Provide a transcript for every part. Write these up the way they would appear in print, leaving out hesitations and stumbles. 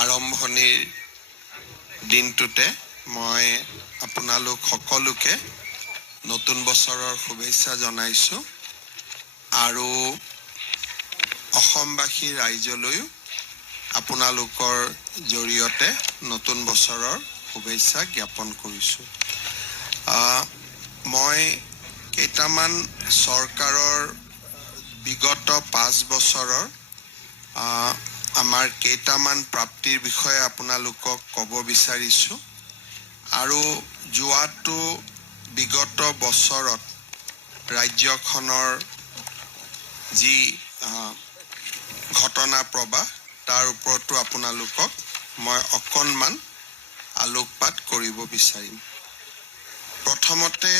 আৰম্ভণিৰ দিনটোতে মই আপোনালোক সকলোকে নতুন বছৰৰ শুভেচ্ছা জনাইছো আৰু অসমবাসী ৰাইজলৈও আপোনালোকৰ জৰিয়তে নতুন বছৰৰ শুভেচ্ছা জ্ঞাপন কৰিছো। মই কেইটামান চৰকাৰৰ বিগত 5 বছৰৰ আমাৰ কেইটামান প্ৰাপ্তিৰ বিষয়ে আপোনালোকক ক'ব বিচাৰিছো আৰু যোৱাটো বিগত বছৰত ৰাজ্যখনৰ যি ঘটনা প্ৰবাহ তাৰ ওপৰতো আপোনালোকক মই অকণমান আলোকপাত কৰিব বিচাৰিম। প্ৰথমতে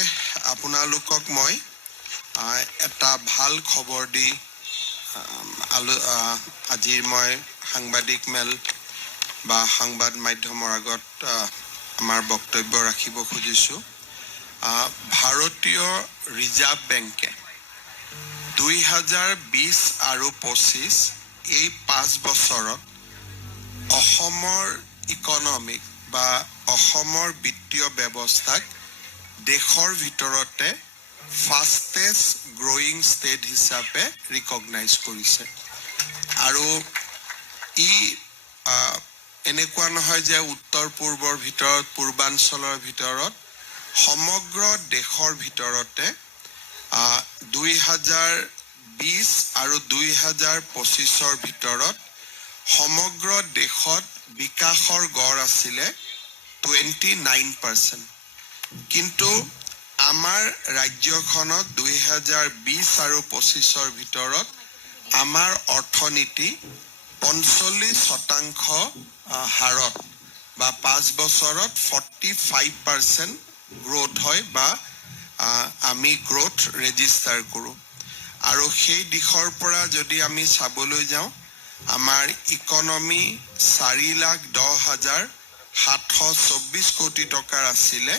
আপোনালোকক মই এটা ভাল খবৰ দি আজিৰ মই সাংবাদিক মেল বা সংবাদ মাধ্যমৰ আগত আমাৰ বক্তব্য ৰাখিব খুজিছো। ভাৰতীয় ৰিজাৰ্ভ বেংকে 2020 আৰু 25 এই 5 বছৰত অসমৰ ইকনমিক বা অসমৰ বিত্তীয় ব্যৱস্থাক দেশৰ ভিতৰতে ফাষ্টেষ্ট গ্ৰয়িং ষ্টেট হিচাপে ৰিকগনাইজ কৰিছে আৰু এনেকুৱা নহয় যে উত্তৰ পূৰ্বৰ ভিতৰত পূৰ্বাঞ্চলৰ ভিতৰত সমগ্ৰ দেশৰ ভিতৰতে 2020 আৰু 2025ৰ ভিতৰত সমগ্ৰ দেশত বিকাশৰ গড় আছিলে 29%, কিন্তু আমাৰ ৰাজ্যখনত 2020 আৰু 25ৰ ভিতৰত আমাৰ অৰ্থনীতি 45% হাৰত বা 5 বছৰত 45% গ্ৰোথ হয় বা আমি গ্ৰোথ ৰেজিষ্টাৰ কৰোঁ আৰু সেই দিশৰ পৰা যদি আমি চাবলৈ যাওঁ আমাৰ ইকনমি 4,10,724 কোটি টকাৰ আছিলে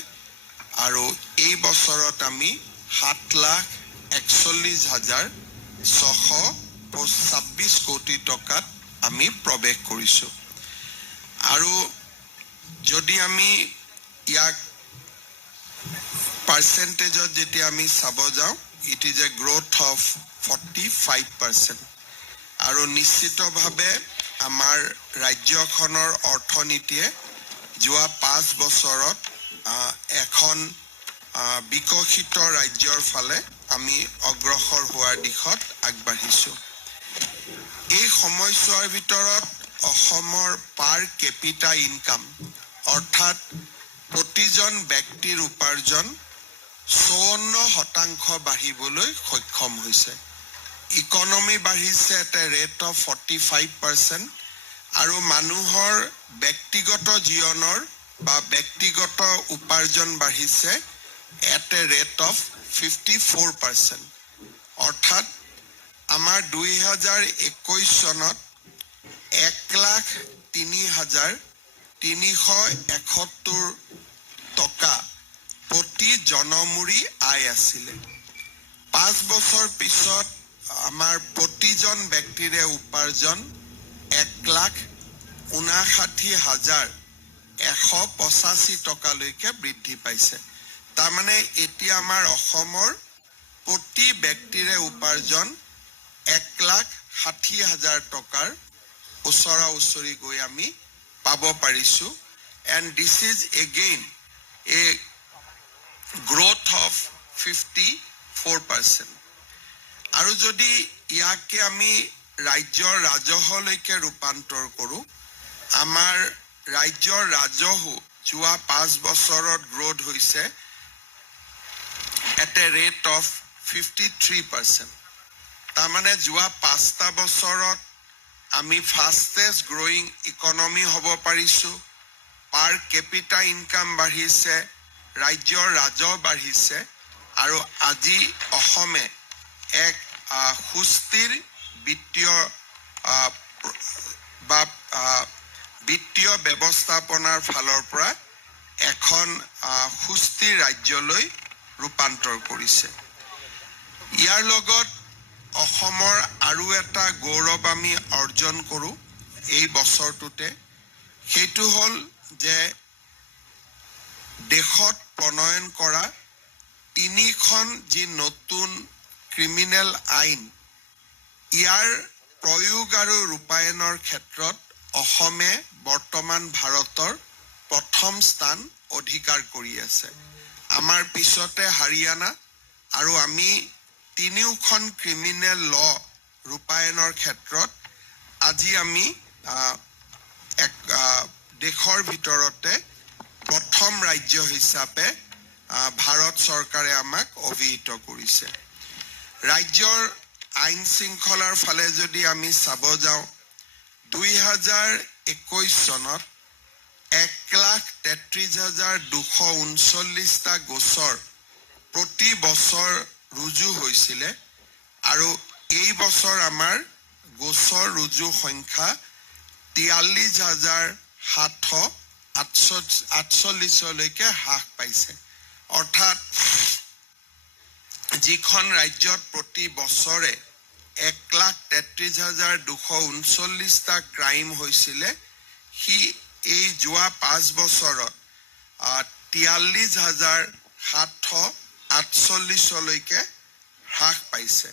আৰু এই বছৰত আমি 7,41,626 কোটি টকাত আমি প্ৰৱেশ কৰিছো আৰু যদি আমি ইয়াক পাৰ্চেন্টেজত যেতিয়া আমি চাব যাওঁ it is a growth of 45% আৰু নিশ্চিতভাৱে আমাৰ ৰাজ্যখনৰ অৰ্থনীতিয়ে যোৱা 5 বছৰত এখন বিকশিত ৰাজ্যৰ ফালে আমি অগ্ৰসৰ হোৱাৰ দিশত আগবাঢ়িছো। এই সময়ছোৱাৰ ভিতৰত অসমৰ পাৰ কেপিটা ইনকাম অৰ্থাৎ প্ৰতিজন ব্যক্তিৰ উপাৰ্জন 54% বাঢ়িবলৈ সক্ষম হৈছে। ইকনমি বাঢ়িছে এট এ ৰেট অফ 45% আৰু মানুহৰ ব্যক্তিগত জীৱনৰ বা ব্যক্তিগত উপাৰ্জন বাঢ়িছে এট এ ৰেট অফ 54%। অৰ্থাৎ আমাৰ 2021 চনত 1,03,371 টকা প্ৰতি জনমূৰি আয় আছিলে। 5 বছৰ পিছত আমাৰ প্ৰতিজন ব্যক্তিৰে উপাৰ্জন 1,59,185 টকালৈকে বৃদ্ধি পাইছে। তাৰমানে এতিয়া আমাৰ অসমৰ প্ৰতি ব্যক্তিৰে উপাৰ্জন 1,60,000 টকাৰ ওচৰা ওচৰি গৈ আমি পাব পাৰিছো and this is again a growth of 54%. আৰু যদি ইয়াকে আমি ৰাজ্যৰ ৰাজহলৈকে ৰূপান্তৰ কৰো আমাৰ ৰাজ্যৰ ৰাজহু যোৱা 5 বছৰত গ্ৰোথ হৈছে at a rate of 53%. তাৰমানে যোৱা 5টা বছৰত আমি ফাষ্টেষ্ট গ্ৰয়িং ইকনমি হ'ব পাৰিছো, পাৰ কেপিটা ইনকাম বাঢ়িছে, ৰাজ্যৰ ৰাজহ বাঢ়িছে আৰু আজি অসমে এক সুস্থিৰ বিত্তীয় ব্যৱস্থাপনাৰ ফালৰ পৰা এখন সুস্থিৰ ৰাজ্যলৈ ৰূপান্তৰ কৰিছে। ইয়াৰ লগত অসমৰ আৰু এটা গৌৰৱ আমি অৰ্জন কৰোঁ এই বছৰটোতে সেইটো হ'ল যে দেশত প্ৰণয়ন কৰা 3খন যি নতুন ক্ৰিমিনেল আইন ইয়াৰ প্ৰয়োগ আৰু ৰূপায়ণৰ ক্ষেত্ৰত অসমে বৰ্তমান ভাৰতৰ প্ৰথম স্থান অধিকাৰ কৰি আছে। আমাৰ পিছতে হাৰিয়ানা আৰু আমি 3খন ক্ৰিমিনেল ল ৰূপায়ণৰ ক্ষেত্ৰত আজি আমি দেশৰ ভিতৰতে প্ৰথম ৰাজ্য হিচাপে ভাৰত চৰকাৰে আমাক অভিহিত কৰিছে। ৰাজ্যৰ আইন শৃংখলাৰ ফালে যদি আমি চাব যাওঁ 2021 চনত 1,33,239টা গোচৰ প্ৰতি বছৰ ৰুজু হৈছিলে আৰু এই বছৰ আমাৰ গোচৰ ৰুজু সংখ্যা 43,748লৈকে হ্ৰাস পাইছে। অৰ্থাৎ যিখন ৰাজ্যত প্ৰতি বছৰে 1,33,239টা ক্ৰাইম হৈছিলে সি এই যোৱা 5 বছৰত 43,748লৈকে হ্ৰাস পাইছে।